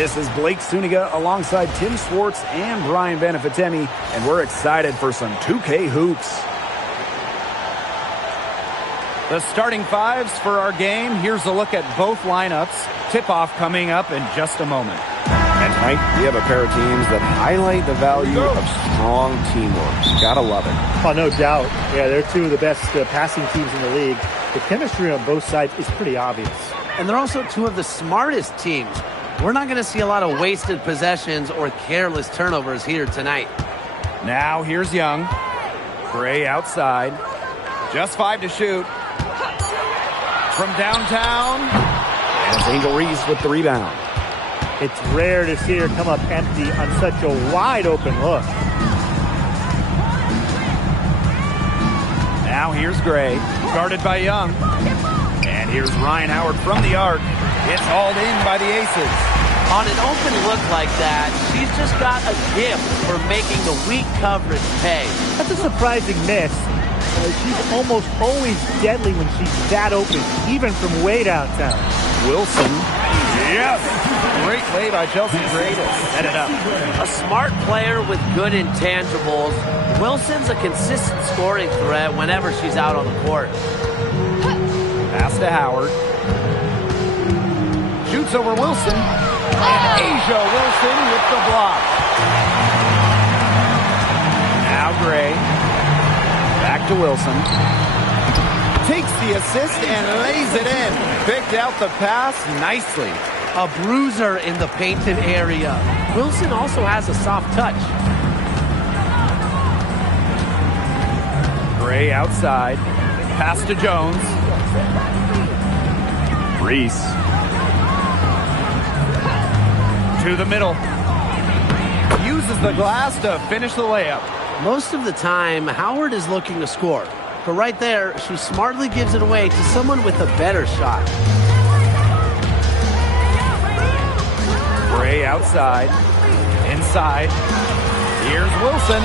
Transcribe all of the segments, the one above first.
This is Blake Suniga alongside Tim Swartz and Brian Benefitemi, and we're excited for some 2K hoops. The starting fives for our game. Here's a look at both lineups. Tip-off coming up in just a moment. And tonight, we have a pair of teams that highlight the value of strong teamwork. Gotta love it. Oh, no doubt. Yeah, they're two of the best passing teams in the league. The chemistry on both sides is pretty obvious. And they're also two of the smartest teams. We're not going to see a lot of wasted possessions or careless turnovers here tonight. Now here's Young. Gray outside. Just 5 to shoot. From downtown. And it's Angel Reese with the rebound. It's rare to see her come up empty on such a wide-open look. Now here's Gray, guarded by Young. And here's Ryan Howard from the arc. It's hauled in by the Aces. On an open look like that, she's just got a gift for making the weak coverage pay. That's a surprising miss. She's almost always deadly when she's that open, even from way downtown. Wilson. Yes! Great play by Chelsea Gray to set it up. A smart player with good intangibles. Wilson's a consistent scoring threat whenever she's out on the court. Pass to Howard. Shoots over Wilson. And Asia Wilson with the block. Now Gray. Back to Wilson. Takes the assist and lays it in. Picked out the pass nicely. A bruiser in the painted area. Wilson also has a soft touch. Gray outside. Pass to Jones. Reese. To the middle. Uses the glass to finish the layup. Most of the time, Howard is looking to score. But right there, she smartly gives it away to someone with a better shot. Gray outside. Inside. Here's Wilson.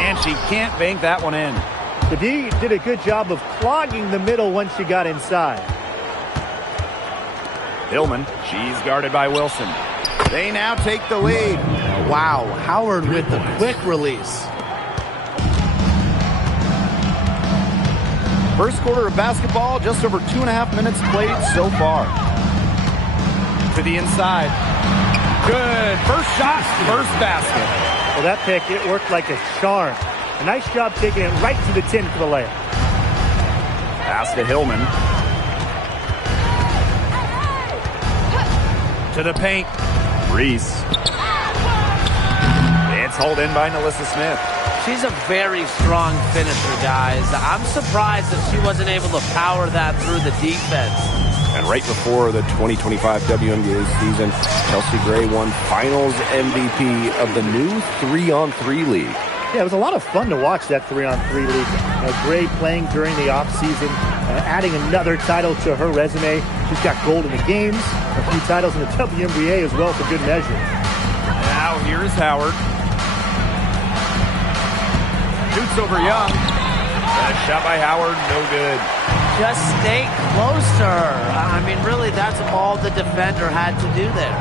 And she can't bank that one in. The D did a good job of clogging the middle once she got inside. Hillman. She's guarded by Wilson. They now take the lead. Wow, Howard with the quick release. First quarter of basketball, just over 2.5 minutes played so far. To the inside. Good. First shot, first basket. Well, that pick, it worked like a charm. A nice job taking it right to the tin for the layup. Pass to Hillman. To the paint. Reese. It's hauled in by Nalissa Smith. She's a very strong finisher, guys. I'm surprised that she wasn't able to power that through the defense. And right before the 2025 WNBA season, Chelsea Gray won Finals MVP of the new 3-on-3 league. Yeah, it was a lot of fun to watch that 3-on-3 league. Gray playing during the offseason, adding another title to her resume. She's got gold in the games, a few titles in the WNBA as well for good measure. Now here's Howard. Shoots over Young. And a shot by Howard, no good. Just stay closer. I mean, really, that's all the defender had to do there.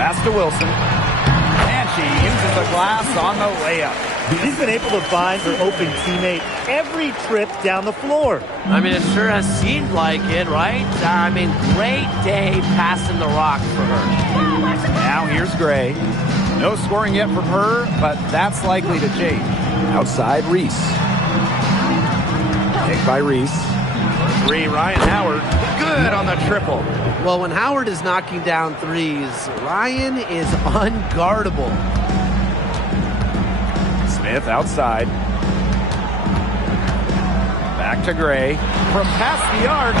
Pass to Wilson. And she uses the glass on the layup. She's been able to find her open teammate every trip down the floor. I mean, it sure has seemed like it, right? I mean, great day passing the rock for her. Now here's Gray. No scoring yet from her, but that's likely to change. Outside, Reese. Picked by Reese. Three, Ryan Howard. Good on the triple. Well, when Howard is knocking down threes, Ryan is unguardable. Smith outside. Back to Gray. From past the arc.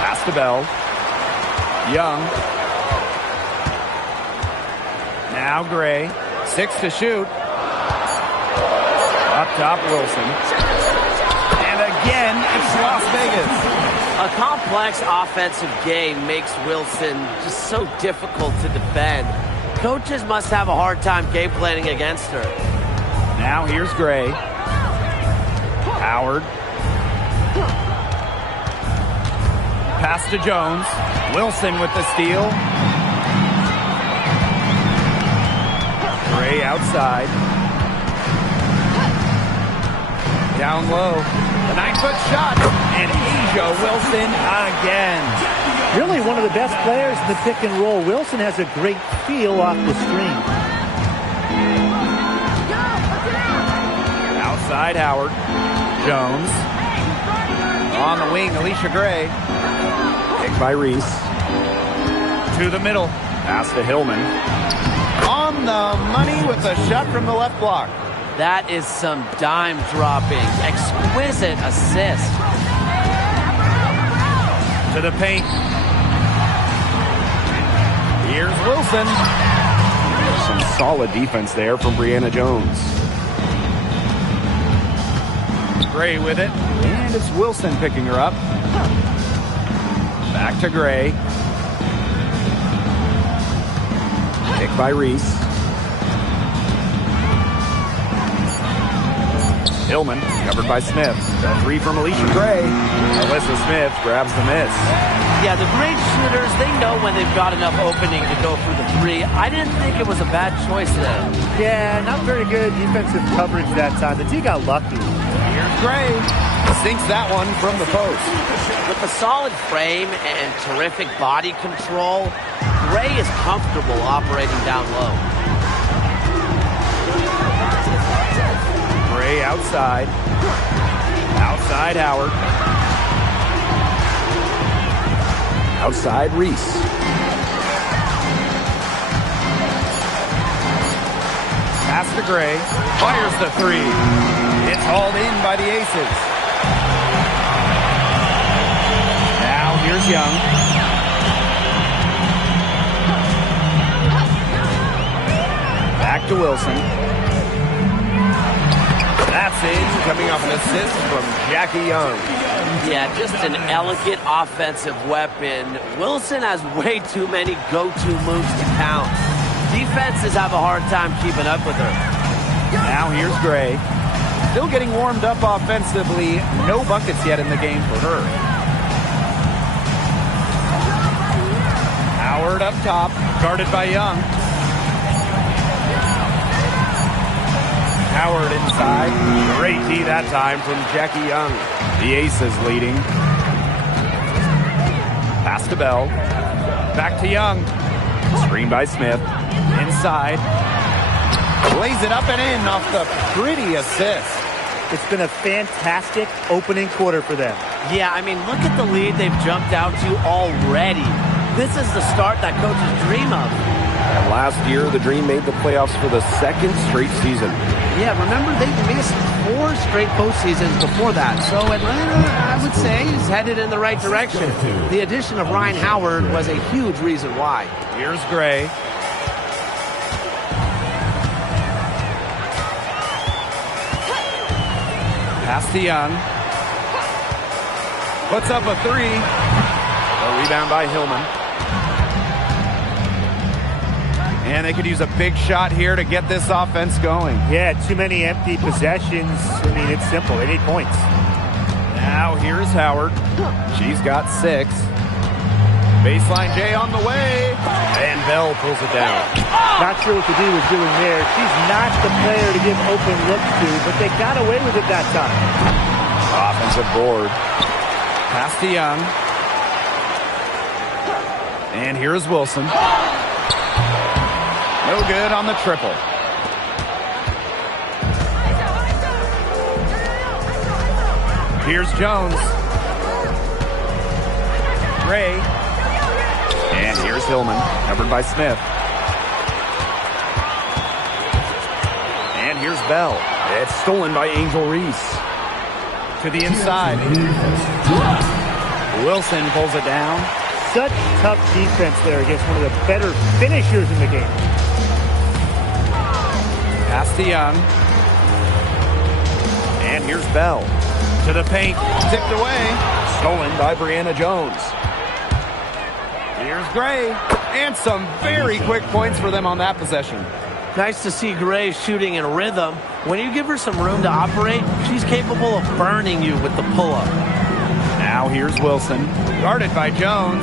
Pass to Bell. Young. Now Gray. 6 to shoot. Up top, Wilson. And again, it's Las Vegas. A complex offensive game makes Wilson just so difficult to defend. Coaches must have a hard time game planning against her. Now here's Gray. Howard. Pass to Jones. Wilson with the steal. Gray outside. Down low. A 9-foot shot. And Asia Wilson again. Really one of the best players in the pick and roll. Wilson has a great feel off the screen. Outside Howard. Jones. On the wing, Alicia Gray. Picked by Reese. To the middle. Pass to Hillman. On the money with a shot from the left block. That is some dime dropping. Exquisite assist. To the paint. Here's Wilson. Some solid defense there from Brianna Jones. Gray with it. And it's Wilson picking her up. Back to Gray. Picked by Reese. Hillman covered by Smith. The three from Alicia Gray. Alyssa Smith grabs the miss. Yeah, the great shooters, they know when they've got enough opening to go for the three. I didn't think it was a bad choice there. Yeah, not very good defensive coverage that time. The team got lucky. Here's Gray. Sinks that one from the post. With a solid frame and terrific body control, Gray is comfortable operating down low. Gray outside. Outside Howard. Outside Reese. Pass to Gray. Fires the three. It's hauled in by the Aces. Now here's Young. Back to Wilson. That's in, coming off an assist from Jackie Young. Yeah, just an elegant offensive weapon. Wilson has way too many go-to moves to count. Defenses have a hard time keeping up with her. Now here's Gray. Still getting warmed up offensively. No buckets yet in the game for her. Howard up top, guarded by Young. Howard inside. Great D that time from Jackie Young. The Aces leading. Pass to Bell. Back to Young. Screen by Smith. Inside. Lays it up and in off the pretty assist. It's been a fantastic opening quarter for them. Yeah, I mean, look at the lead they've jumped out to already. This is the start that coaches dream of. And last year, the Dream made the playoffs for the second straight season. Yeah, remember they missed 4 straight postseasons before that. So Atlanta, I would say, is headed in the right direction. The addition of Ryan Howard was a huge reason why. Here's Gray. Pass to Young. Puts up a three. A rebound by Hillman. And they could use a big shot here to get this offense going. Yeah, too many empty possessions. I mean, it's simple. They need points. Now here's Howard. She's got 6. Baseline J on the way. And Bell pulls it down. Not sure what the D was doing there. She's not the player to give open looks to, but they got away with it that time. Offensive board. Pass to Young. And here's Wilson. No good on the triple. Here's Jones. Gray. And here's Hillman, covered by Smith. And here's Bell. It's stolen by Angel Reese. To the inside. Wilson pulls it down. Such tough defense there against one of the better finishers in the game. Pass to Young. And here's Bell. To the paint. Tipped away. Stolen by Brianna Jones. Here's Gray. And some very quick points for them on that possession. Nice to see Gray shooting in rhythm. When you give her some room to operate, she's capable of burning you with the pull-up. Now Now here's Wilson. Guarded by Jones.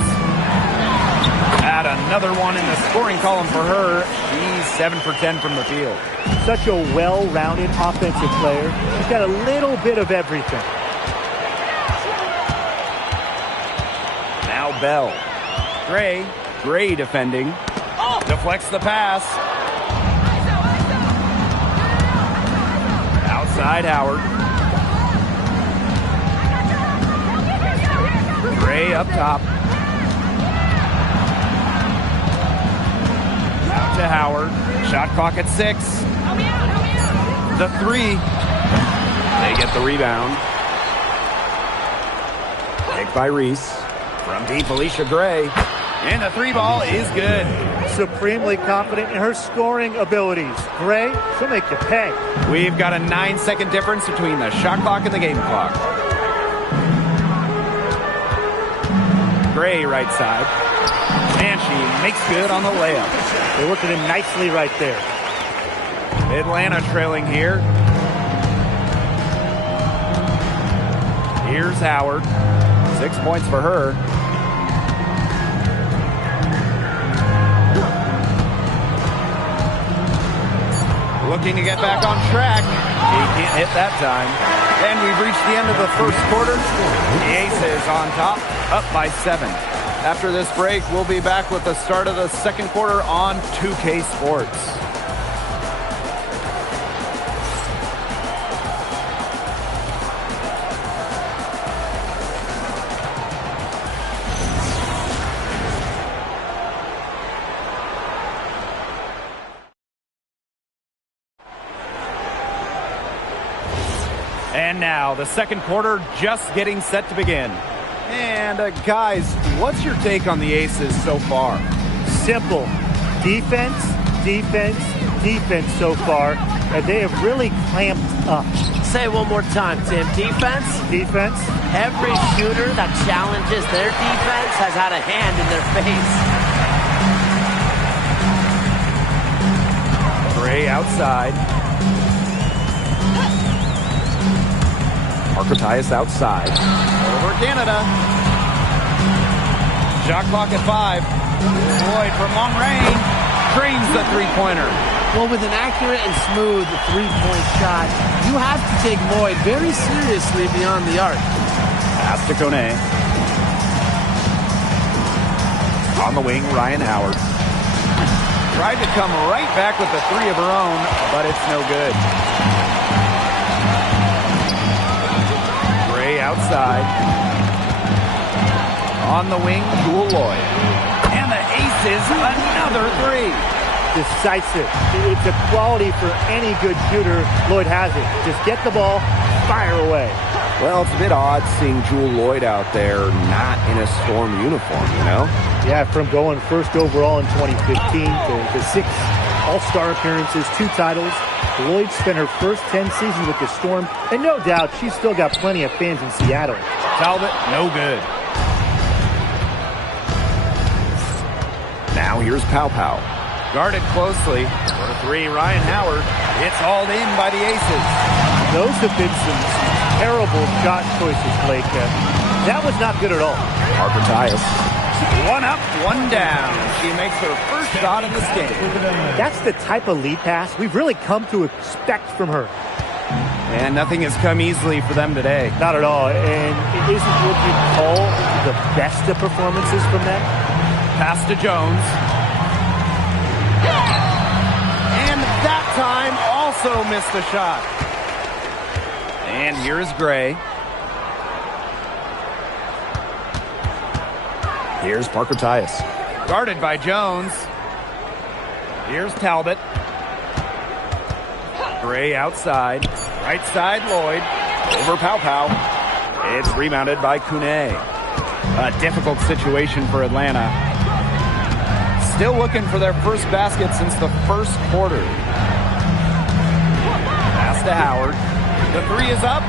Add another one in the scoring column for her. She's 7 for 10 from the field. Such a well-rounded offensive player. She's got a little bit of everything. Now Bell. Gray defending. Deflects the pass. Outside Howard. Gray up top. Out to Howard. Shot clock at 6. The 3. They get the rebound. Picked by Reese. From deep, Alicia Gray. And the 3 ball is good. Supremely confident in her scoring abilities. Gray, she'll make you pay. We've got a 9-second difference between the shot clock and the game clock. Gray right side. And she makes good on the layup. They're working in nicely right there. Atlanta trailing here. Here's Howard. 6 points for her. Looking to get back on track. He can't hit that time. And we've reached the end of the first quarter. The Aces on top, up by 7. After this break, we'll be back with the start of the second quarter on 2K Sports. And now, the second quarter just getting set to begin. And guys, what's your take on the Aces so far? Simple. Defense, defense, defense so far. And they have really clamped up. Say it one more time, Tim. Defense? Defense. Every shooter that challenges their defense has had a hand in their face. Gray outside. Marcotias outside. Over Canada. Shot clock at 5. Lloyd from long range. Drains the three-pointer. Well, with an accurate and smooth three-point shot, you have to take Lloyd very seriously beyond the arc. Pass to Kone. On the wing, Ryan Howard. Tried to come right back with the 3 of her own, but it's no good. Outside. On the wing, Jewel Lloyd. And the Aces, another 3. Decisive. It's a quality for any good shooter. Lloyd has it. Just get the ball, fire away. Well, it's a bit odd seeing Jewel Lloyd out there not in a Storm uniform, you know? Yeah, from going first overall in 2015 to 6 All-Star appearances, 2 titles. Lloyd spent her first 10 seasons with the Storm, and no doubt she's still got plenty of fans in Seattle. Talbot, no good. Now here's Pow Pow. Guarded closely. For 3, Ryan Howard. It's hauled in by the Aces. Those have been some terrible shot choices, Blake. That was not good at all. Marcotias. 1 up, 1 down. She makes her first shot in this game. That's the type of lead pass we've really come to expect from her. And nothing has come easily for them today. Not at all. And it isn't what you call the best of performances from them. Pass to Jones. And that time also missed the shot. And here's Gray. Here's Marcotias. Guarded by Jones. Here's Talbot. Gray outside. Right side, Lloyd. Over Pow Pow. It's rebounded by Kune. A difficult situation for Atlanta. Still looking for their first basket since the first quarter. Pass to Howard. The 3 is up.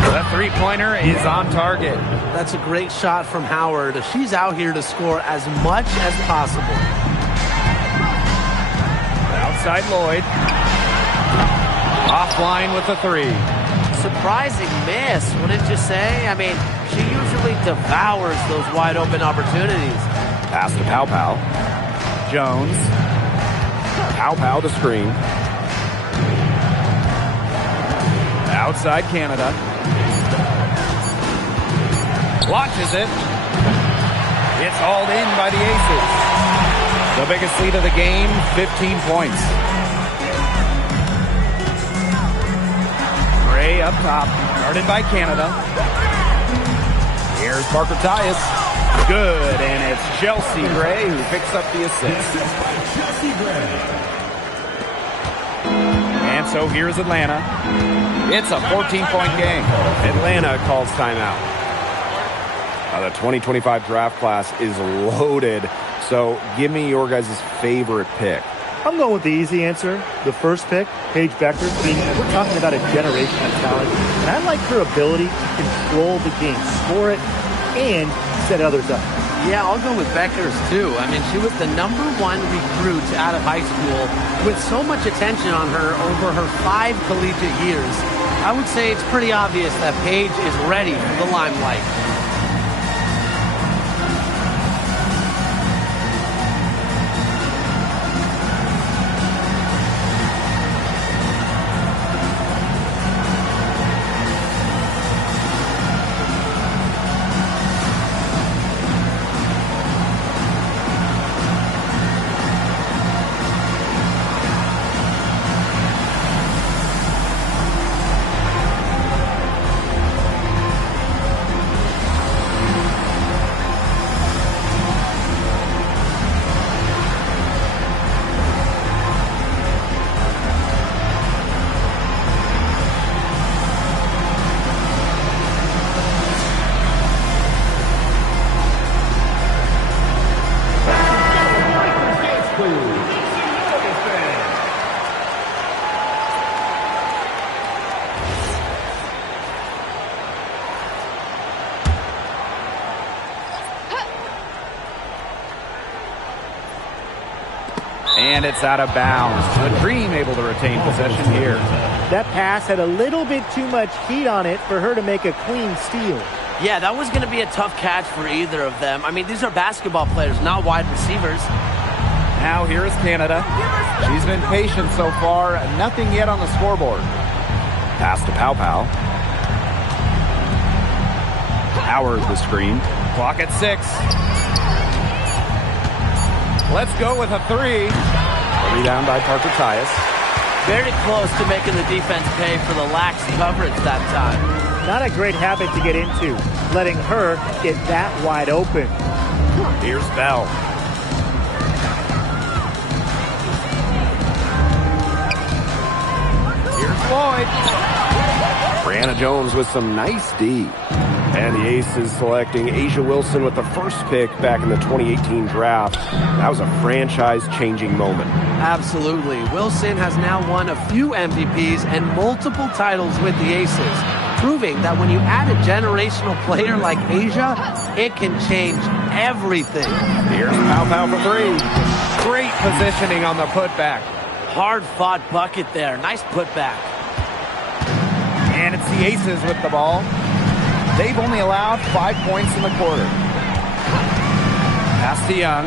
The three-pointer is on target. That's a great shot from Howard. She's out here to score as much as possible. Outside Lloyd. Offline with the 3. Surprising miss, wouldn't you say? I mean, She usually devours those wide open opportunities. Pass to Pow Pow. Jones. Pow Pow to screen. Outside Canada. Launches it. It's hauled in by the Aces. The biggest lead of the game, 15 points. Gray up top, guarded by Canada. Here's Parker Tyus. Good, and it's Chelsea Gray who picks up the assist. And so here's Atlanta. It's a 14-point game. Atlanta calls timeout. The 2025 draft class is loaded, so give me your guys' favorite pick. I'm going with the easy answer. The first pick, Paige Becker. I mean, we're talking about a generation of talent, and I like her ability to control the game, score it, and set others up. Yeah, I'll go with Becker's too. I mean, she was the #1 recruit out of high school with so much attention on her over her 5 collegiate years. I would say it's pretty obvious that Paige is ready for the limelight. And it's out of bounds. The Dream able to retain possession here. That pass had a little bit too much heat on it for her to make a clean steal. Yeah, that was going to be a tough catch for either of them. I mean, these are basketball players, not wide receivers. Now here is Canada. She's been patient so far. Nothing yet on the scoreboard. Pass to Pow Pow. Howard the screen. Clock at 6. Let's go with a 3. Rebound by Parker Tyus. Very close to making the defense pay for the lax coverage that time. Not a great habit to get into, letting her get that wide open. Here's Bell. Here's Floyd. Brianna Jones with some nice D. And the Aces selecting Asia Wilson with the first pick back in the 2018 draft. That was a franchise-changing moment. Absolutely. Wilson has now won a few MVPs and multiple titles with the Aces, proving that when you add a generational player like Asia, it can change everything. Here's Pow Pow for 3. Great positioning on the putback. Hard-fought bucket there. Nice putback. And it's the Aces with the ball. They've only allowed 5 points in the quarter. Pass to Young.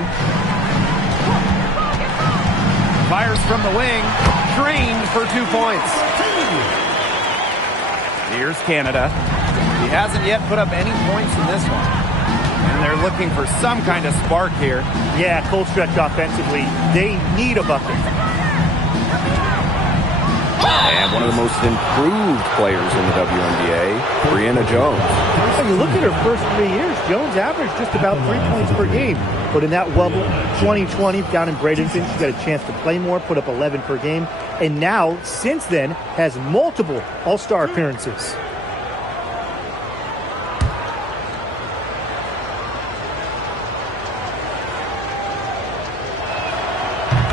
Fires from the wing. Drained for 2 points. Here's Canada. He hasn't yet put up any points in this one. And they're looking for some kind of spark here. Yeah, cold stretch offensively. They need a bucket. And one of the most improved players in the WNBA, Brianna Jones. When you look at her first 3 years, Jones averaged just about 3 points per game. But in that wobble, 2020 down in Bradenton, she got a chance to play more, put up 11 per game. And now, since then, has multiple All-Star appearances.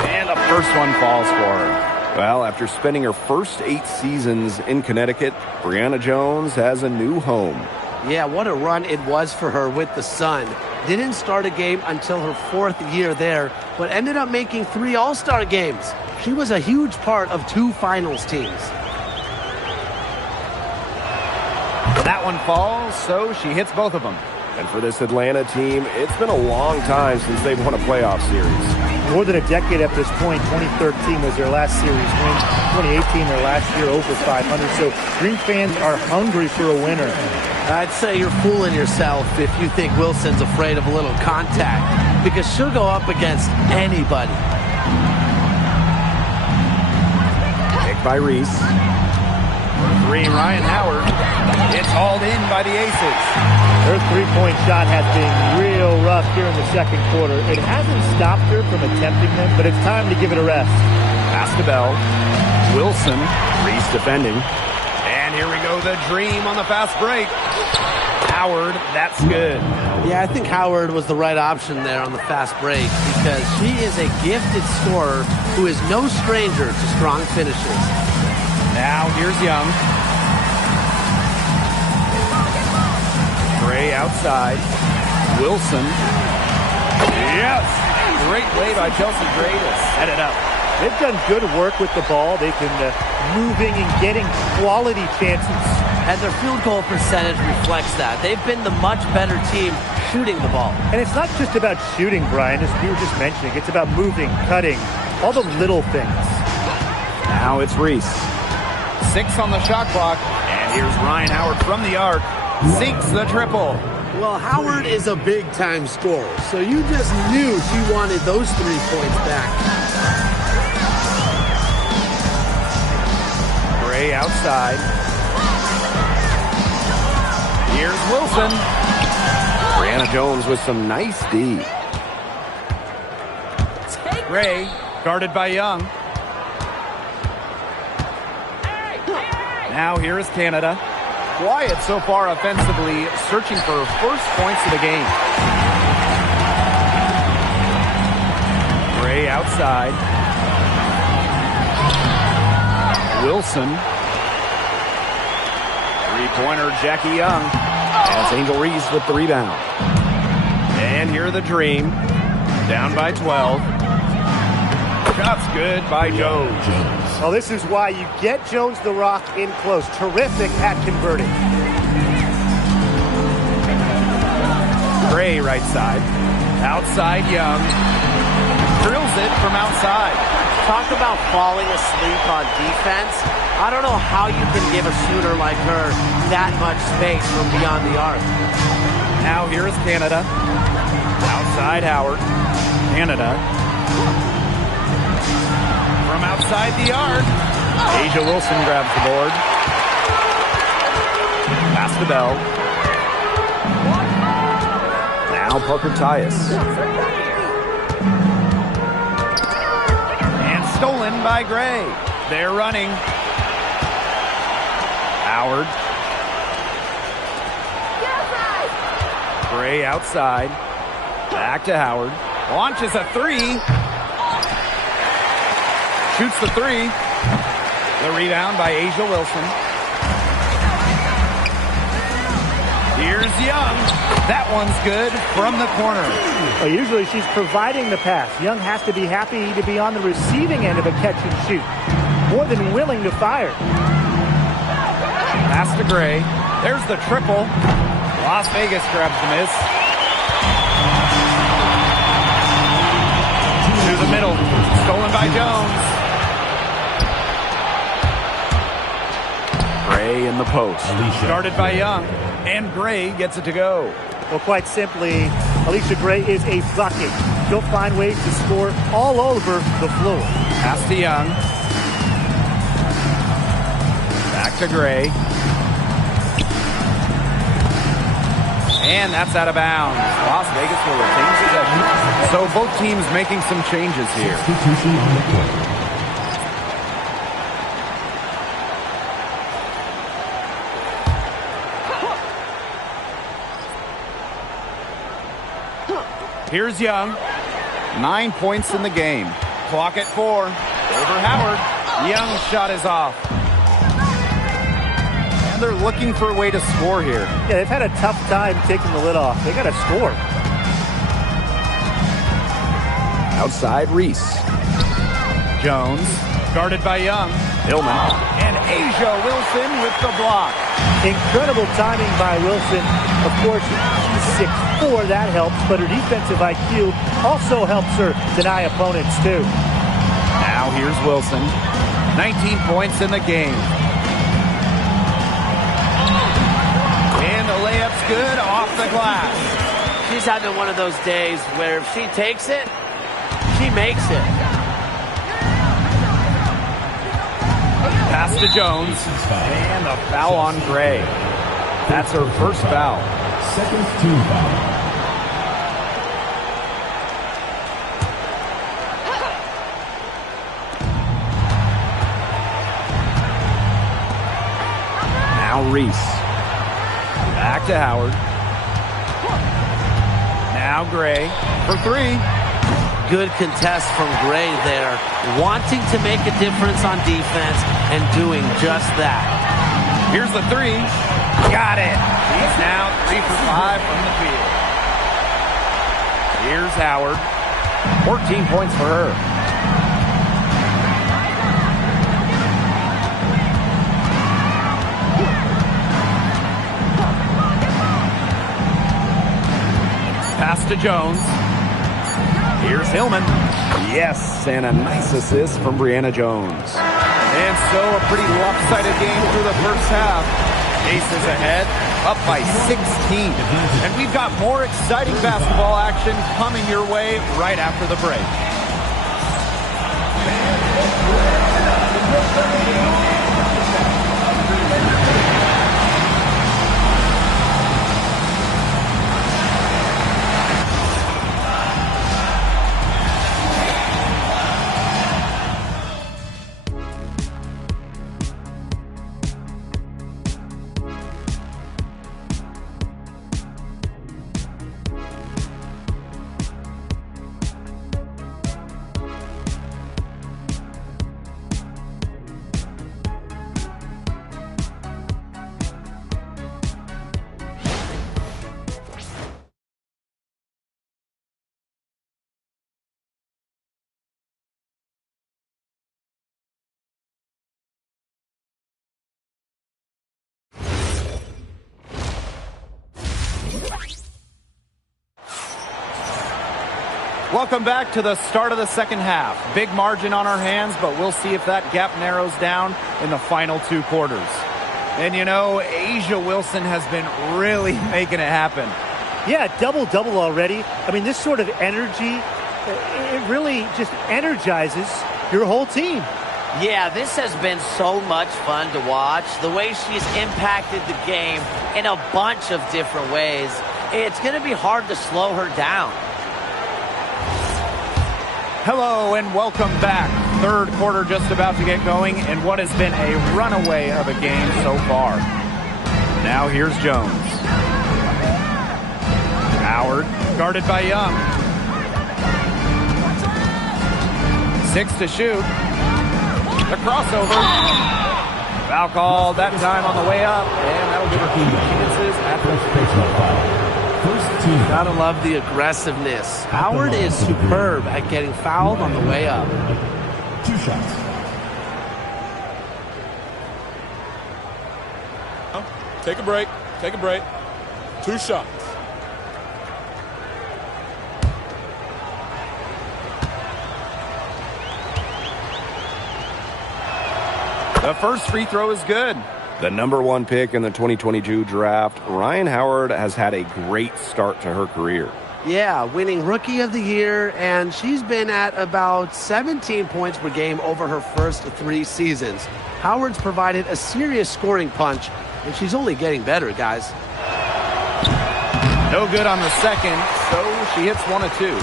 And the first one falls for her. Well, after spending her first 8 seasons in Connecticut, Brianna Jones has a new home. Yeah, what a run it was for her with the Sun. Didn't start a game until her 4th year there, but ended up making 3 All-Star games. She was a huge part of 2 finals teams. That one falls, so she hits both of them. And for this Atlanta team, it's been a long time since they've won a playoff series. More than a decade at this point. 2013 was their last series win. 2018, their last year over 500. So Green fans are hungry for a winner. I'd say you're fooling yourself if you think Wilson's afraid of a little contact, because she'll go up against anybody. Pick by Reese. Three, Ryan Howard. It's hauled in by the Aces. Her three-point shot has been real rough here in the second quarter. It hasn't stopped her from attempting them, but it's time to give it a rest. Pass to Bell. Wilson. Reese defending. And here we go, the dream on the fast break. Howard, that's good. Yeah, I think Howard was the right option there on the fast break, because she is a gifted scorer who is no stranger to strong finishes. Now here's Young. Gray outside. Wilson. Yes! Great play by Chelsea Gray to set it up. They've done good work with the ball. They've been moving and getting quality chances. And their field goal percentage reflects that. They've been the much better team shooting the ball. And it's not just about shooting, Brian, as we were just mentioning. It's about moving, cutting, all the little things. Now it's Reese. 6 on the shot clock. And here's Ryan Howard from the arc. Sinks the triple. Well, Howard is a big-time scorer, so you just knew she wanted those 3 points back. Gray outside. Here's Wilson. Brianna Jones with some nice D. Gray, guarded by Young. Now here is Canada. Quiet so far offensively, searching for first points of the game. Gray outside. Wilson. Three-pointer, Jackie Young. As Angel Reese with the rebound. And here the Dream. Down by 12. Shots good by Jones. Well, this is why you get Jones the Rock in close. Terrific at converting. Gray right side. Outside Young. Drills it from outside. Talk about falling asleep on defense. I don't know how you can give a shooter like her that much space from beyond the arc. Now here is Canada. Outside Howard. Canada. From outside the arc. Asia Wilson grabs the board. Pass to Bell. Now Parker Tyus. And stolen by Gray. They're running. Howard. Gray outside. Back to Howard. Launches a three. Shoots the three. The rebound by Asia Wilson. Here's Young. That one's good from the corner. Well, usually she's providing the pass. Young has to be happy to be on the receiving end of a catch and shoot. More than willing to fire. Pass to Gray. There's the triple. Las Vegas grabs the miss. To the middle. Stolen by Jones. Gray in the post. Guarded by Young. And Gray gets it to go. Well, quite simply, Alicia Gray is a bucket. She'll find ways to score all over the floor. Pass to Young. Back to Gray. And that's out of bounds. Las Vegas will retain possession. So both teams making some changes here. Here's Young. 9 points in the game. Clock at 4. Over Howard. Young's shot is off. And they're looking for a way to score here. Yeah, they've had a tough time taking the lid off. They got to score. Outside Reese. Jones. Guarded by Young. Hillman. And Asia Wilson with the block. Incredible timing by Wilson. Of course, she's 6'4", that helps, but her defensive IQ also helps her deny opponents too. Now here's Wilson. 19 points in the game. And the layup's good off the glass. She's having one of those days where if she takes it, she makes it. Pass to Jones. And a foul on Gray. That's her first foul. Second team foul. Now Reese. Back to Howard. Now Gray for three. Good contest from Gray there, wanting to make a difference on defense and doing just that. Here's the three. Got it. He's now 3 for 5 from the field. Here's Howard. 14 points for her. Pass to Jones. Here's Hillman. Yes, and a nice assist from Brianna Jones. And so a pretty lopsided game through the first half. Aces ahead, up by 16. And we've got more exciting basketball action coming your way right after the break. Welcome back to the start of the second half. Big margin on our hands, but we'll see if that gap narrows down in the final 2 quarters. And you know, Asia Wilson has been really making it happen. Yeah, double-double already. I mean, this sort of energy, it really just energizes your whole team. Yeah, this has been so much fun to watch. The way she's impacted the game in a bunch of different ways. It's going to be hard to slow her down. Hello and welcome back. Third quarter just about to get going in what has been a runaway of a game so far. Now here's Jones. Howard, guarded by Young. 6 to shoot. The crossover. Foul called that time on the way up, and that'll give her 2 chances at the foul. Gotta love the aggressiveness. Howard is superb at getting fouled on the way up. 2 shots. Take a break. Take a break. 2 shots. The first free throw is good. The #1 pick in the 2022 draft, Ryan Howard has had a great start to her career. Yeah, winning Rookie of the Year, and she's been at about 17 points per game over her first 3 seasons. Howard's provided a serious scoring punch, and she's only getting better, guys. No good on the second, so she hits 1 of 2.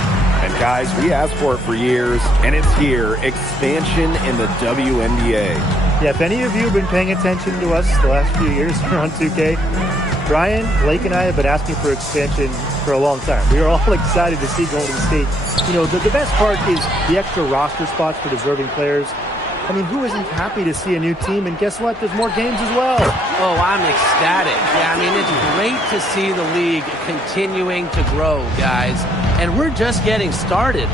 And guys, we asked for it for years, and it's here. Expansion in the WNBA. Yeah, if any of you have been paying attention to us the last few years on 2K, Brian, Blake, and I have been asking for expansion for a long time. We are all excited to see Golden State. You know, the best part is the extra roster spots for deserving players. I mean, who isn't happy to see a new team? And guess what? There's more games as well. Oh, I'm ecstatic. Yeah, I mean, it's great to see the league continuing to grow, guys. And we're just getting started.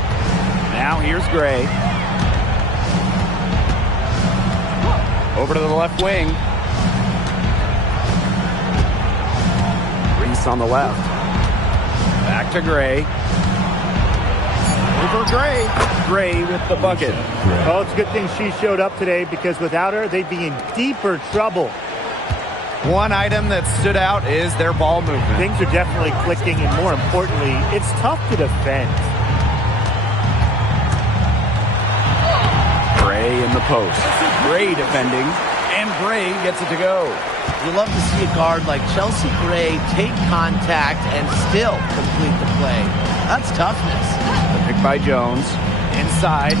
Now here's Gray. Over to the left wing. Reese on the left. Back to Gray. Over Gray. Gray with the bucket. Oh, it's a good thing she showed up today, because without her, they'd be in deeper trouble. One item that stood out is their ball movement. Things are definitely clicking, and more importantly, it's tough to defend. Gray in the post. Gray defending, and Gray gets it to go. You love to see a guard like Chelsea Gray take contact and still complete the play. That's toughness. The pick by Jones. Inside.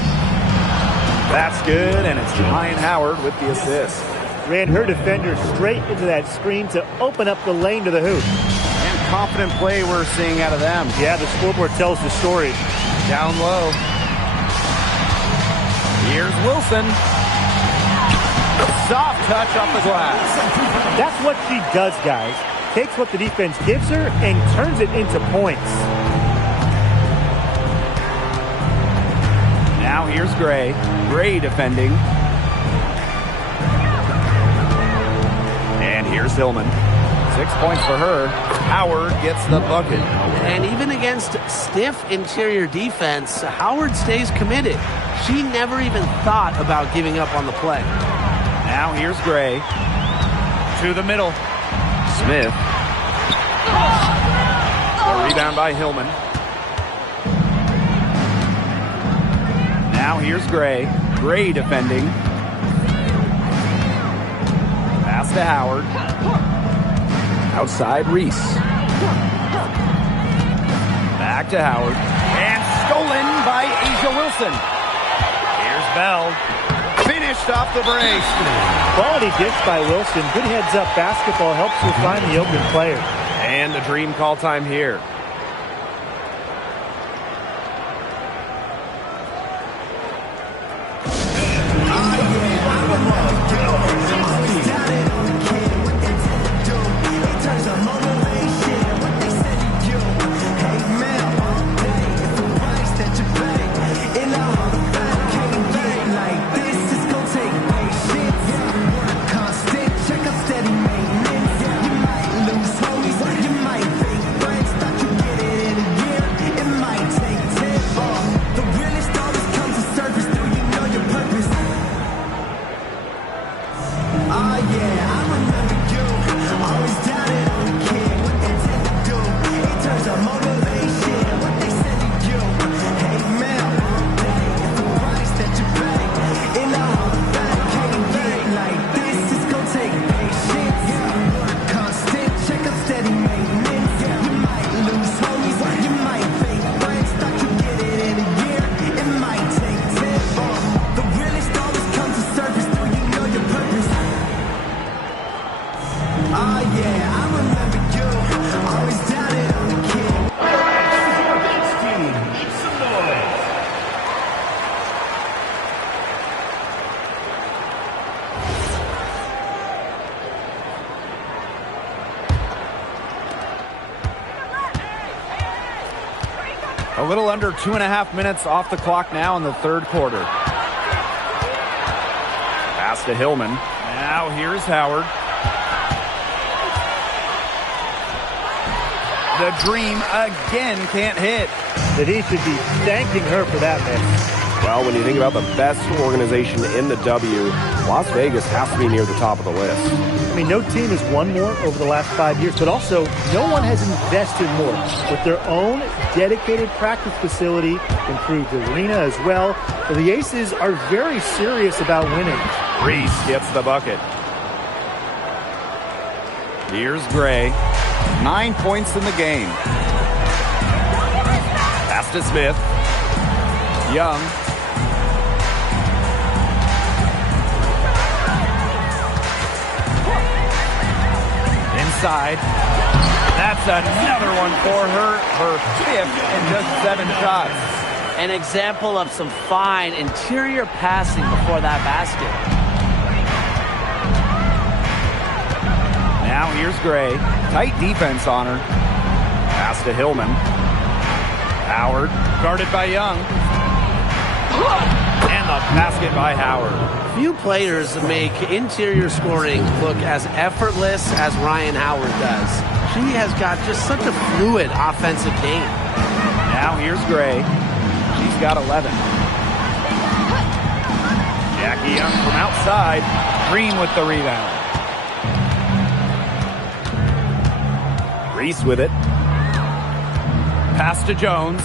That's good, and it's Ryan Howard with the assist. Ran her defender straight into that screen to open up the lane to the hoop. And confident play we're seeing out of them. Yeah, the scoreboard tells the story. Down low. Here's Wilson. Soft touch off the glass. That's what she does, guys. Takes what the defense gives her and turns it into points. Now here's Gray. Gray defending. And here's Hillman. 6 points for her. Howard gets the bucket. And even against stiff interior defense, Howard stays committed. She never even thought about giving up on the play. Now here's Gray. To the middle. Smith. A rebound by Hillman. Now here's Gray. Gray defending. Pass to Howard. Outside, Reese. Back to Howard. And stolen by Asia Wilson. Here's Bell. Finished off the brace. Quality dish by Wilson. Good heads-up basketball helps her find the open player. And the dream call time here. A little under 2.5 minutes off the clock now in the third quarter. Pass to Hillman. Now here's Howard. The dream again can't hit. That he should be thanking her for that miss. Well, when you think about the best organization in the W, Las Vegas has to be near the top of the list. I mean, no team has won more over the last 5 years, but also no one has invested more with their own dedicated practice facility, improved arena as well. So the Aces are very serious about winning. Reese gets the bucket. Here's Gray. 9 points in the game. Pass to Smith. Young. Inside. That's another one for her. Her fifth in just 7 shots. An example of some fine interior passing before that basket. Now here's Gray. Tight defense on her. Pass to Hillman. Howard, guarded by Young. And the basket by Howard. Few players make interior scoring look as effortless as Ryan Howard does. She has got just such a fluid offensive game. Now here's Gray. She's got 11. Jackie Young from outside. Green with the rebound. Reese with it. Pass to Jones.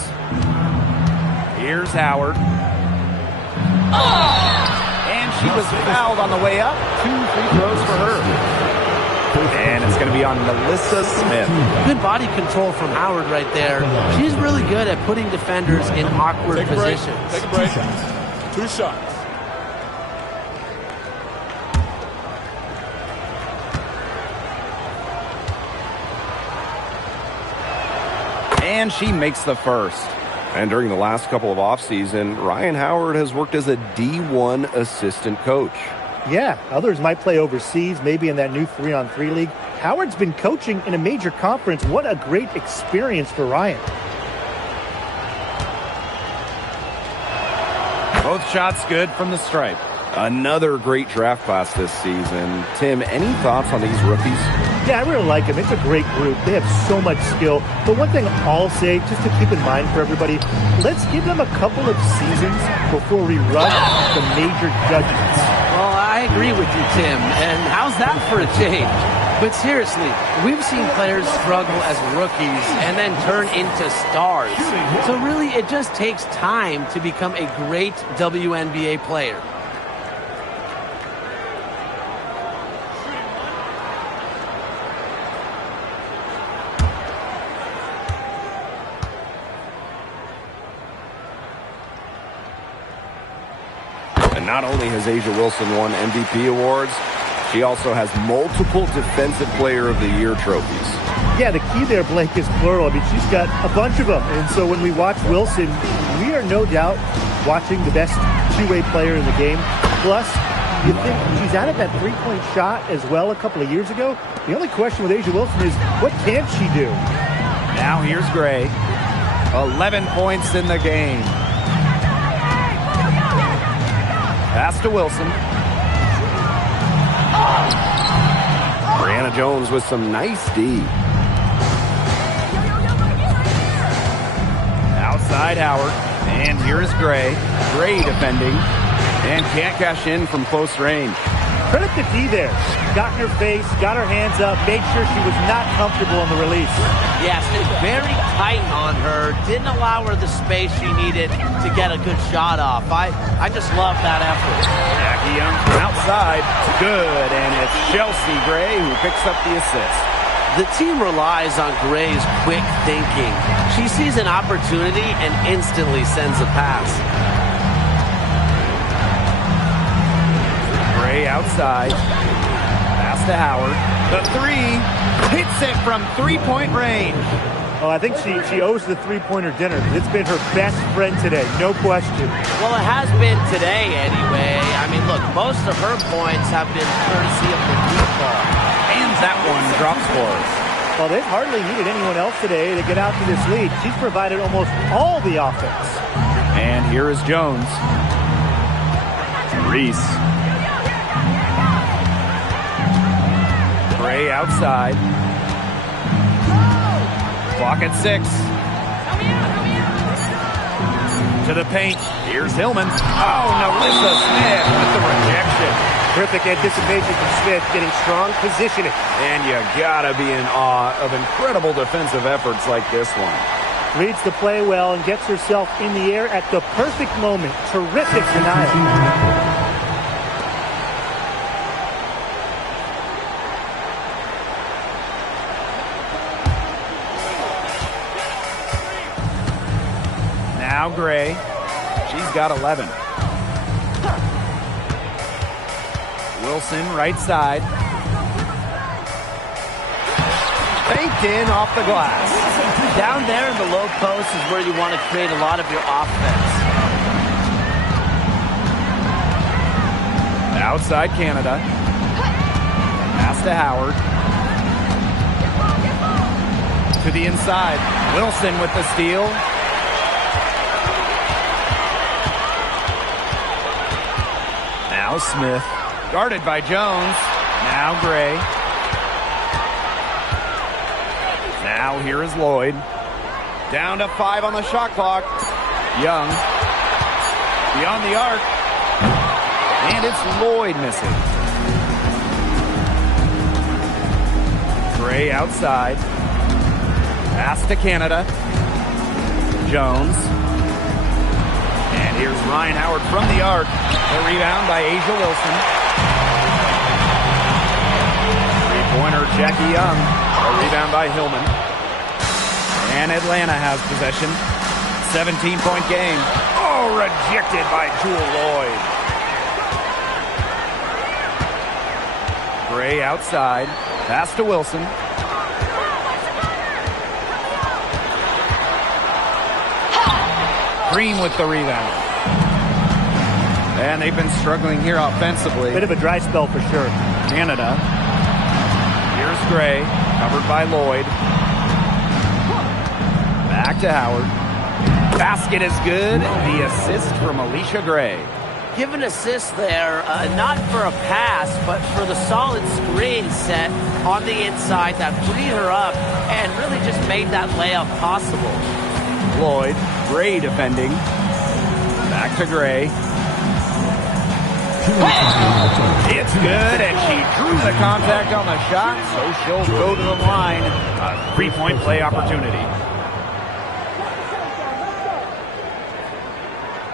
Here's Howard. And she was fouled on the way up. 2 free throws for her. And it's going to be on Melissa Smith. Good body control from Howard right there. She's really good at putting defenders in awkward positions. Take a break. 2 shots. And she makes the first. And during the last couple of offseason, Ryan Howard has worked as a D1 assistant coach. Yeah, others might play overseas, maybe in that new 3-on-3 league. Howard's been coaching in a major conference. What a great experience for Ryan. Both shots good from the stripe. Another great draft class this season. Tim, any thoughts on these rookies? Yeah, I really like them. It's a great group. They have so much skill. But one thing I'll say, just to keep in mind for everybody, let's give them a couple of seasons before we rush the major judgments. Well, I agree with you, Tim. And how's that for a change? But seriously, we've seen players struggle as rookies and then turn into stars. So really, it just takes time to become a great WNBA player. And not only has A'ja Wilson won MVP awards, she also has multiple Defensive Player of the Year trophies. Yeah, the key there, Blake, is plural. I mean, she's got a bunch of them. And so when we watch Wilson, we are no doubt watching the best two-way player in the game. Plus, you think she's added that three-point shot as well a couple of years ago. The only question with A'ja Wilson is, what can't she do? Now here's Gray. 11 points in the game. Pass to Wilson. Brianna Jones with some nice D. Outside Howard. And here's Gray. Gray defending. And can't cash in from close range. Credit to D there. Got in her face, got her hands up, made sure she was not comfortable on the release. Yes, very tight on her. Didn't allow her the space she needed to get a good shot off. I just love that effort. Jackie Young from outside. Good. And it's Chelsea Gray who picks up the assist. The team relies on Gray's quick thinking. She sees an opportunity and instantly sends a pass. Gray outside. Pass to Howard. The three. Hits it from three-point range. Oh, I think she owes the three-pointer dinner. It's been her best friend today, no question. Well, it has been today anyway. I mean, look, most of her points have been courtesy of the deep ball. And that one drops for her. Well, they've hardly needed anyone else today to get out to this lead. She's provided almost all the offense. And here is Jones. Reese. Gray outside. Clock at 6. To the paint. Here's Hillman. Oh, Melissa Smith with the rejection. Terrific anticipation from Smith, getting strong positioning. And you gotta be in awe of incredible defensive efforts like this one. Reads the play well and gets herself in the air at the perfect moment. Terrific denial. Now Gray. She's got 11. Wilson, right side. Banked in off the glass. Down there in the low post is where you want to create a lot of your offense. Outside Canada. Pass to Howard. To the inside. Wilson with the steal. Now Smith. Guarded by Jones. Now Gray. Now here is Lloyd. Down to 5 on the shot clock. Young. Beyond the arc. And it's Lloyd missing. Gray outside. Pass to Canada. Jones. And here's Ryan Howard from the arc. The rebound by Asia Wilson. Three-pointer Jackie Young. A rebound by Hillman. And Atlanta has possession. 17-point game. Oh, rejected by Jewel Lloyd. Gray outside. Pass to Wilson. Green with the rebound. And they've been struggling here offensively. Bit of a dry spell for sure. Canada. Here's Gray, covered by Lloyd. Back to Howard. Basket is good. The assist from Alicia Gray. Give an assist there, not for a pass, but for the solid screen set on the inside that freed her up and really just made that layup possible. Lloyd, Gray defending. Back to Gray. It's good, and she drew the contact on the shot, so she'll go to the line. A 3-point play opportunity.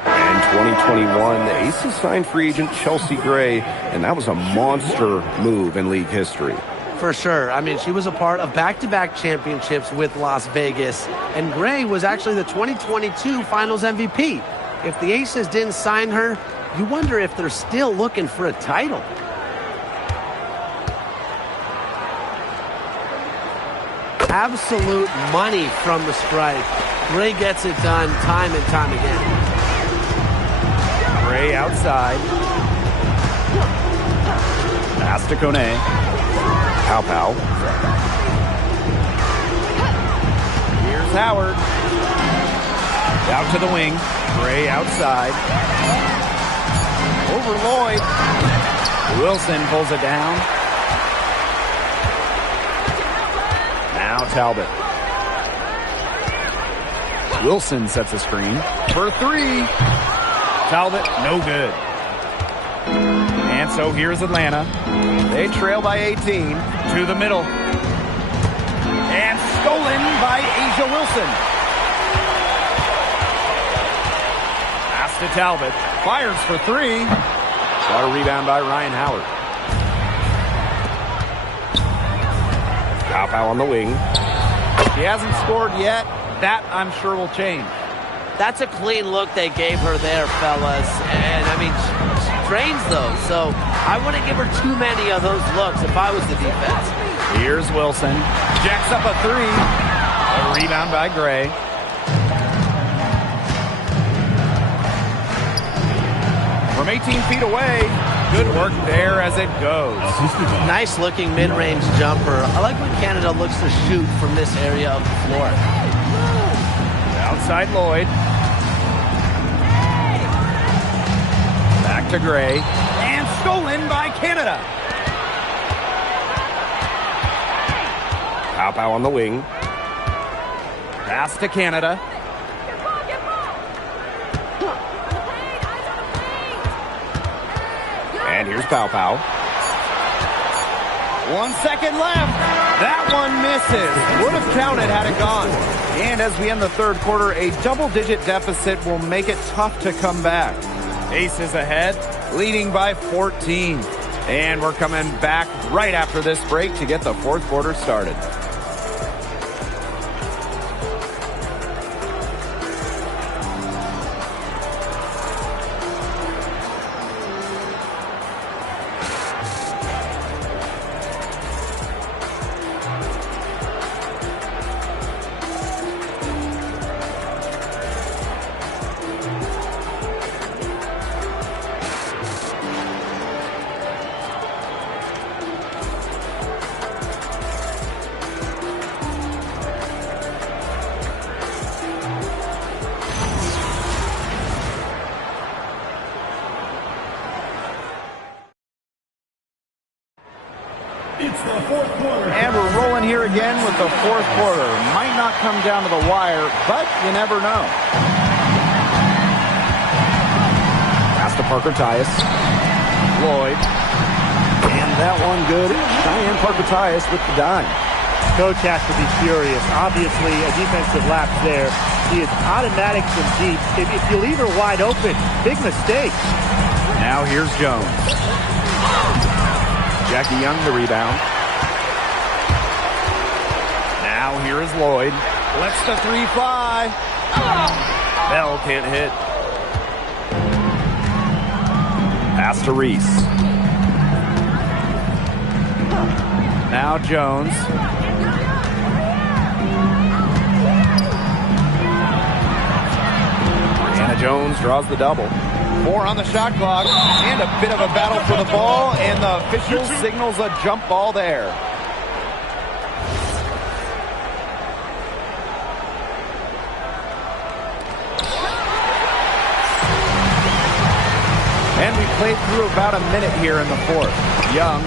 In 2021, the Aces signed free agent Chelsea Gray, and that was a monster move in league history. For sure. I mean, she was a part of back-to-back championships with Las Vegas, and Gray was actually the 2022 Finals MVP. If the Aces didn't sign her, you wonder if they're still looking for a title. Absolute money from the strike. Gray gets it done time and time again. Gray outside. Pass to Kone. Pow. Here's Howard. Out to the wing. Gray outside. Over Lloyd. Wilson pulls it down. Now Talbot. Wilson sets a screen for 3. Talbot, no good. And so here's Atlanta. They trail by 18 to the middle. And stolen by Asia Wilson. Pass to Talbot. Fires for 3. Got a rebound by Ryan Howard. Pow on the wing. He hasn't scored yet. That, I'm sure, will change. That's a clean look they gave her there, fellas. And, I mean, she trains those, so I wouldn't give her too many of those looks if I was the defense. Here's Wilson. Jacks up a 3. A rebound by Gray. From 18 feet away. Good work there as it goes. Nice looking mid-range jumper. I like when Canada looks to shoot from this area of the floor. Outside Lloyd. Back to Gray. And stolen by Canada. Pow on the wing. Pass to Canada. And here's Pow. 1 second left. That one misses. Would have counted had it gone. And as we end the third quarter, a double-digit deficit will make it tough to come back. Aces ahead, leading by 14. And we're coming back right after this break to get the fourth quarter started. It's the fourth quarter. And we're rolling here again with the fourth quarter. Might not come down to the wire, but you never know. Pass to Parker Tyus. Lloyd. And that one good. Cheyenne Parker Tyus with the dime. Coach has to be furious. Obviously, a defensive lapse there. He is automatic from deep. If you leave her wide open, big mistake. Now here's Jones. Jackie Young the rebound. Now here is Lloyd. Lets the three fly. Bell can't hit. Pass to Reese. Now Jones. Anna Jones draws the double. 4 on the shot clock, and a bit of a battle for the ball, and the official signals a jump ball there. And we played through about a minute here in the fourth. Young.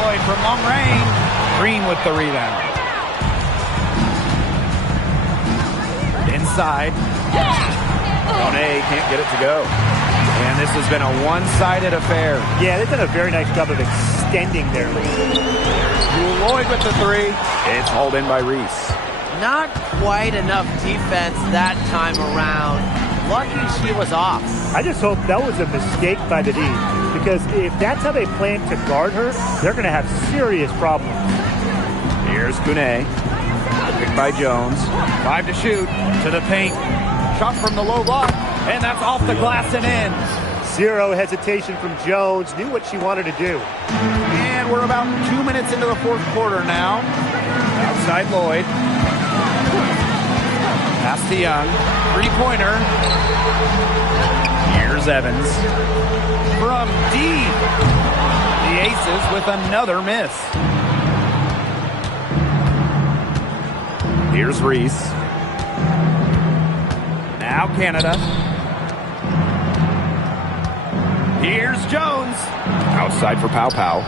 Lloyd from long range. Green with the rebound. Inside. Monet can't get it to go. And this has been a one-sided affair. Yeah, they've done a very nice job of extending their lead. Lloyd with the three. It's hauled in by Reese. Not quite enough defense that time around. Lucky she was off. I just hope that was a mistake by the D, because if that's how they plan to guard her, they're going to have serious problems. Here's Kune. Picked by Jones. 5 to shoot. To the paint. Shot from the low block. And that's off the glass and in. Zero hesitation from Jones. Knew what she wanted to do. And we're about 2 minutes into the fourth quarter now. Outside Lloyd. Pass to Young. Three-pointer. Here's Evans. From deep. The Aces with another miss. Here's Reese. Now Canada. Here's Jones. Outside for Pow Pow.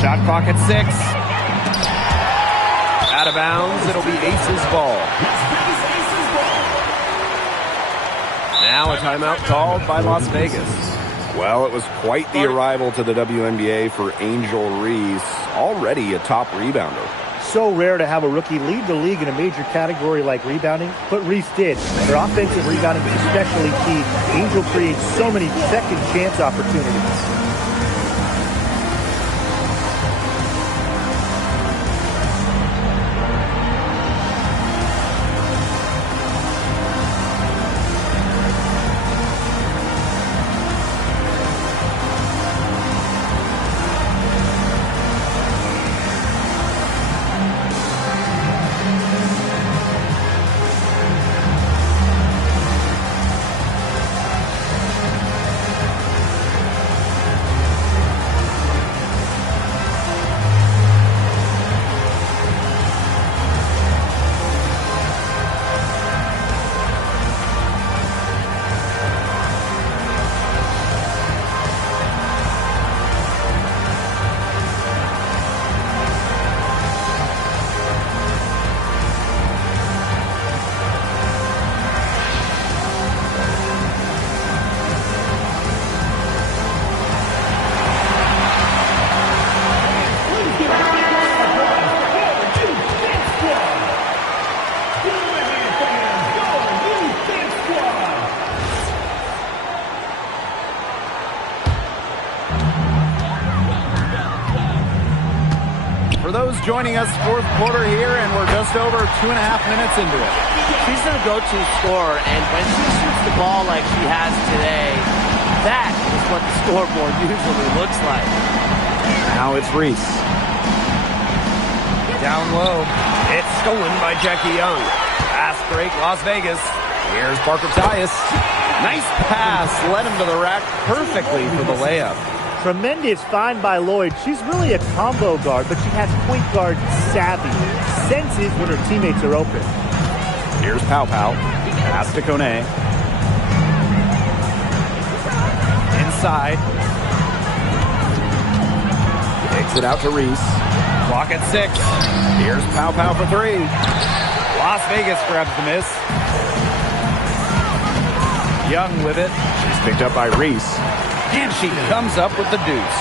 Shot clock at 6. Out of bounds. It'll be Aces ball. Now a timeout called by Las Vegas. Well, it was quite the arrival to the WNBA for Angel Reese, already a top rebounder. So rare to have a rookie lead the league in a major category like rebounding, but Reese did. Her offensive rebounding is especially key. Angel creates so many second chance opportunities. Joining us fourth quarter here, and we're just over 2.5 minutes into it. She's their go-to scorer, and when she shoots the ball like she has today, that is what the scoreboard usually looks like. Now it's Reese. Down low. It's stolen by Jackie Young. Pass break, Las Vegas. Here's Parker Tyus. Nice pass. Led him to the rack perfectly for the layup. Tremendous find by Lloyd. She's really a combo guard, but she has point guard savvy. Senses when her teammates are open. Here's Pow Pow. Pass to Kone. Inside. Kicks it out to Reese. Clock at 6. Here's Pow Pow for 3. Las Vegas grabs the miss. Young with it. She's picked up by Reese. And she comes up with the deuce.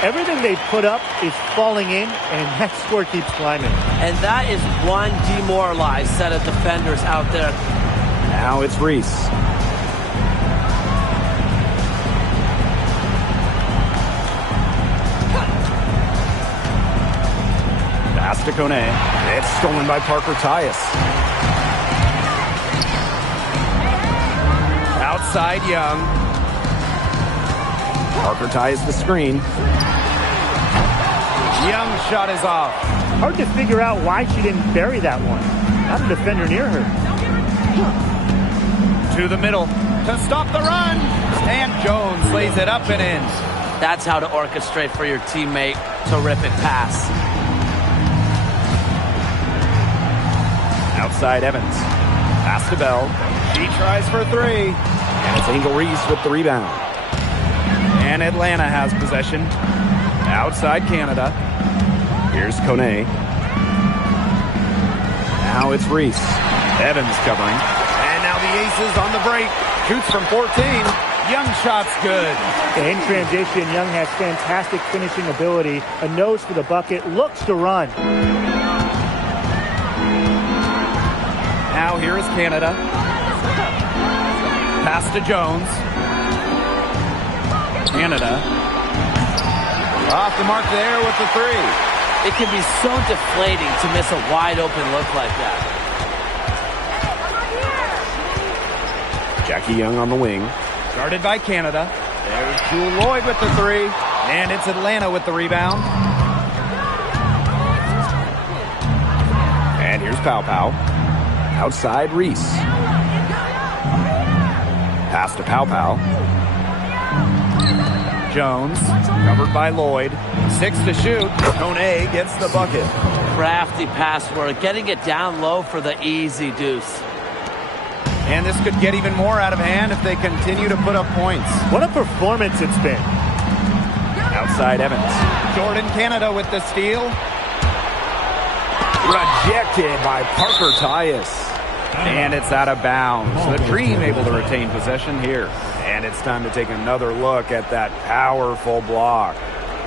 Everything they put up is falling in, and that score keeps climbing. And that is one demoralized set of defenders out there. Now it's Reese. Pass to Kone. It's stolen by Parker Tyus. Outside Young. Parker Tyus the screen. Young shot is off. Hard to figure out why she didn't bury that one. Not a defender near her. To the middle to stop the run. And Jones lays it up and in. That's how to orchestrate for your teammate. Terrific pass. Outside Evans. Pass to Bell. She tries for 3. And it's Angel Reese with the rebound. And Atlanta has possession. Outside Canada. Here's Kone. Now it's Reese. Evans covering. And now the Aces on the break. Shoots from 14. Young shot's good. In transition, Young has fantastic finishing ability. A nose for the bucket. Looks to run. Now here is Canada. Pass to Jones. Canada. Off the mark there with the 3. It can be so deflating to miss a wide open look like that. Jackie Young on the wing. Guarded by Canada. There's Jewel Lloyd with the 3. And it's Atlanta with the rebound. And here's Pow Pow. Outside Reese. Pass to Pow Pow. Jones, covered by Lloyd. 6 to shoot. Kone gets the bucket. Crafty pass work, getting it down low for the easy deuce. And this could get even more out of hand if they continue to put up points. What a performance it's been. Outside Evans. Jordan Canada with the steal. Rejected by Parker Tyus. And it's out of bounds. The Dream able to retain possession here. And it's time to take another look at that powerful block.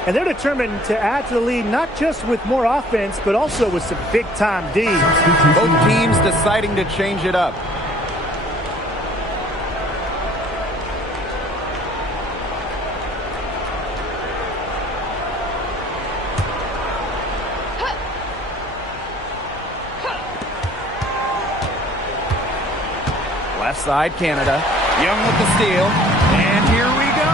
And they're determined to add to the lead, not just with more offense, but also with some big-time D. Both teams deciding to change it up. Left side, Canada. Young with the steal. And here we go.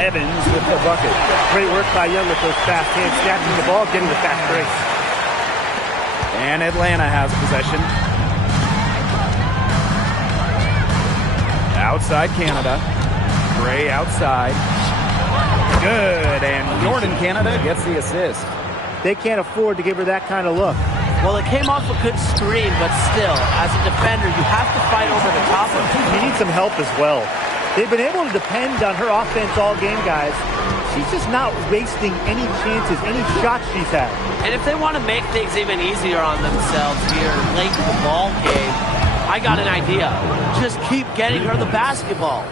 Evans with the bucket. Great work by Young with those fast hands, snatching the ball, getting the fast break. And Atlanta has possession. Outside Canada. Gray outside. Good. And Jordan Canada gets the assist. They can't afford to give her that kind of look. Well, it came off a good screen, but still, as a defender, you have to fight over the top of it. You need some help as well. They've been able to depend on her offense all game, guys. She's just not wasting any chances, any shots she's had. And if they want to make things even easier on themselves here late in the ball game, I got an idea. Just keep getting her the basketball.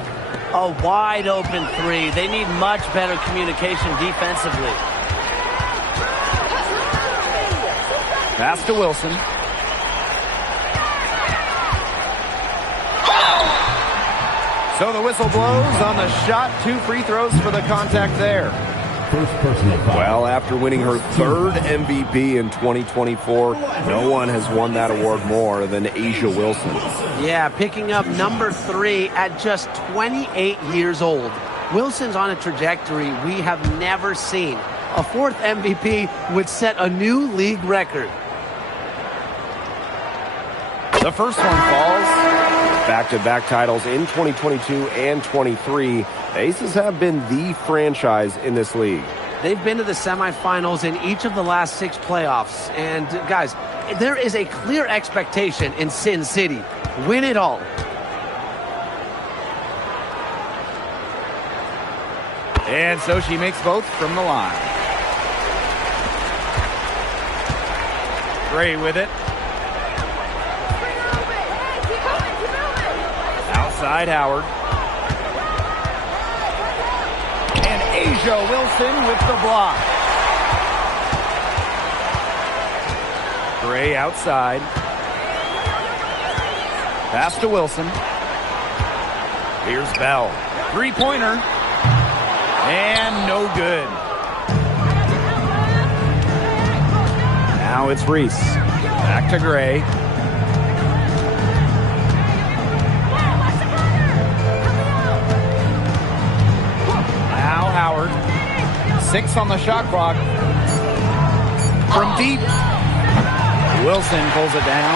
A wide open 3. They need much better communication defensively. Pass to Wilson. So the whistle blows on the shot. 2 free throws for the contact there. First personal foul. Well, after winning her 3rd MVP in 2024, no one has won that award more than A'ja Wilson. Yeah, picking up number 3 at just 28 years old. Wilson's on a trajectory we have never seen. A 4th MVP would set a new league record. The first one falls. Back-to-back titles in 2022 and 23. Aces have been the franchise in this league. They've been to the semifinals in each of the last 6 playoffs. And guys, there is a clear expectation in Sin City. Win it all. And so she makes both from the line. Gray with it. Outside Howard. And Asia Wilson with the block. Gray outside. Pass to Wilson. Here's Bell. Three-pointer. And no good. Now it's Reese. Back to Gray. Now Howard. 6 on the shot clock. From deep. Wilson pulls it down.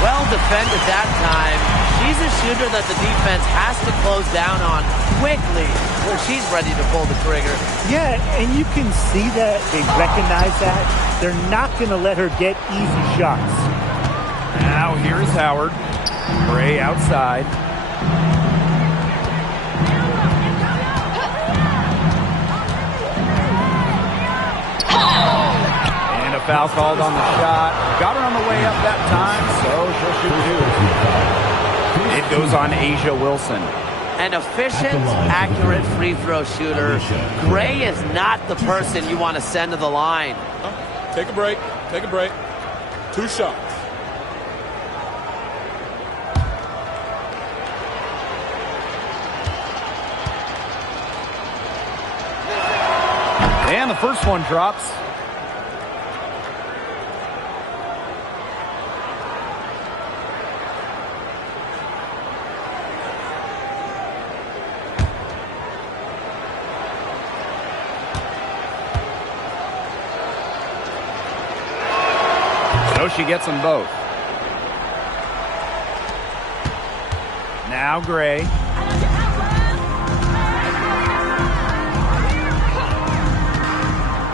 Well defended that time. She's a shooter that the defense has to close down on quickly when she's ready to pull the trigger. Yeah, and you can see that they recognize that. They're not going to let her get easy shots. Now here's Howard. Gray outside. And a foul called on the shot. Got her on the way up that time, so she'll shoot 2. It goes on Asia Wilson. An efficient, accurate free throw shooter. Gray is not the person you want to send to the line. Take a break. Take a break. 2 shots. And the first one drops. So she gets them both. Now Gray.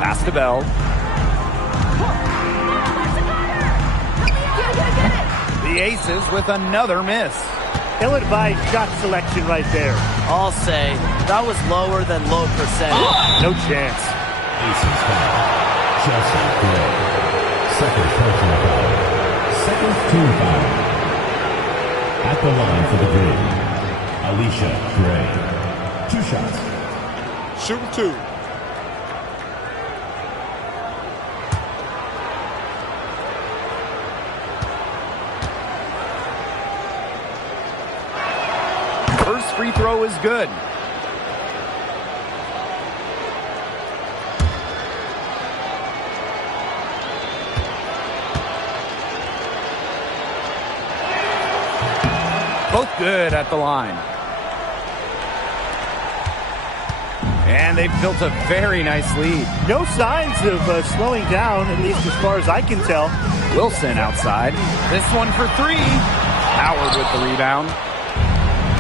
Pass to Bell. The Aces with another miss. Ill-advised shot selection right there. I'll say that was lower than low percentage. No chance. Aces foul. Chelsea Gray. Second personal foul. Second team foul. At the line for the green, Alicia Gray. 2 shots. Shooting 2. First free throw is good. Both good at the line. And they've built a very nice lead. No signs of slowing down, at least as far as I can tell. Wilson outside. This one for 3. Howard with the rebound.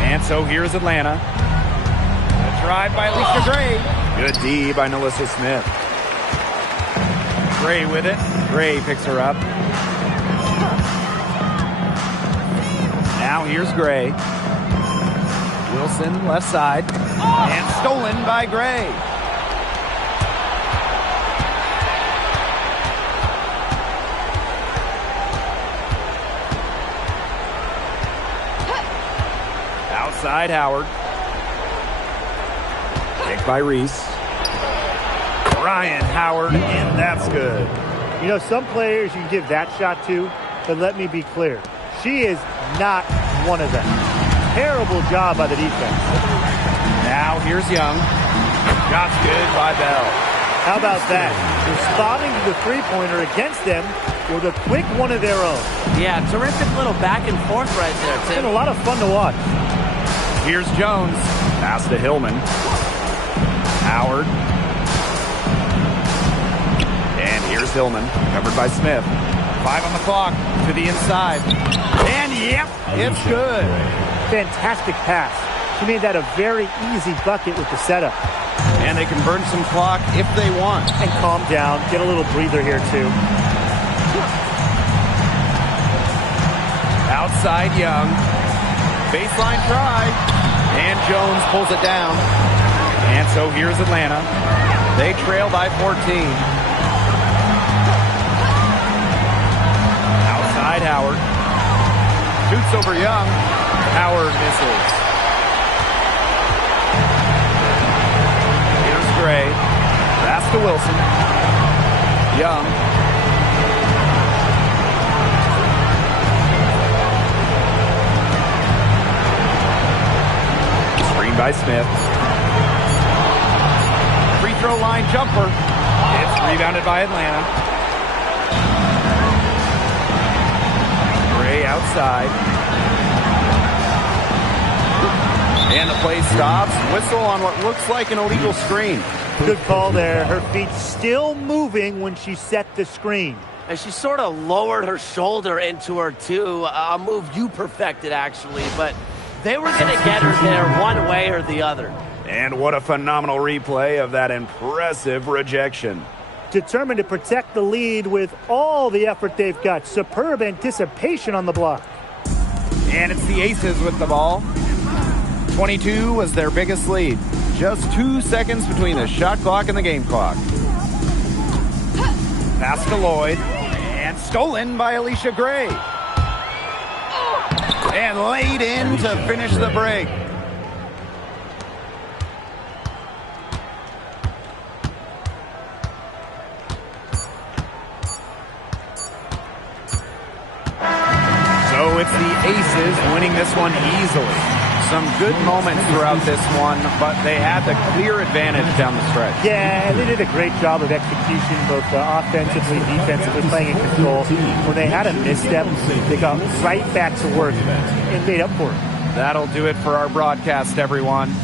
And so here's Atlanta. A drive by Alicia Gray. Good D by Melissa Smith. Gray with it. Gray picks her up. Now here's Gray. Wilson left side. And stolen by Gray. Outside Howard. Picked by Reese. Ryan Howard, and that's good. You know, some players you can give that shot to, but let me be clear. She is not one of them. Terrible job by the defense. Now here's Young. Shot's good by Bell. How about that? Responding to the three-pointer against them with a quick one of their own. Yeah, terrific little back and forth right there, It's Tim. been a lot of fun to watch. Here's Jones. Pass to Hillman. Howard. And here's Hillman. Covered by Smith. 5 on the clock. To the inside. And yep, it's good. Fantastic pass. She made that a very easy bucket with the setup. And they can burn some clock if they want. And calm down. Get a little breather here, too. Outside Young. Baseline try. And Jones pulls it down. And so here's Atlanta. They trail by 14. side, Howard. Shoots over Young. Howard misses. Here's Gray. Pass to Wilson. Young. Screen by Smith. Free throw line jumper. It's rebounded by Atlanta. Gray outside. And the play stops. Whistle on what looks like an illegal screen. Good call there. Her feet still moving when she set the screen. And she sort of lowered her shoulder into her, too. A move you perfected, actually. But they were going to get her there one way or the other. And what a phenomenal replay of that impressive rejection. Determined to protect the lead with all the effort they've got. Superb anticipation on the block. And it's the Aces with the ball. 22 was their biggest lead. Just 2 seconds between the shot clock and the game clock. Pass to Lloyd. And stolen by Alicia Gray. And laid in to finish the break. So it's the Aces winning this one easily. Some good moments throughout this one, but they had the clear advantage down the stretch. Yeah, they did a great job of execution, both offensively, defensively, playing in control. When they had a misstep, they got right back to work and made up for it. That'll do it for our broadcast, everyone.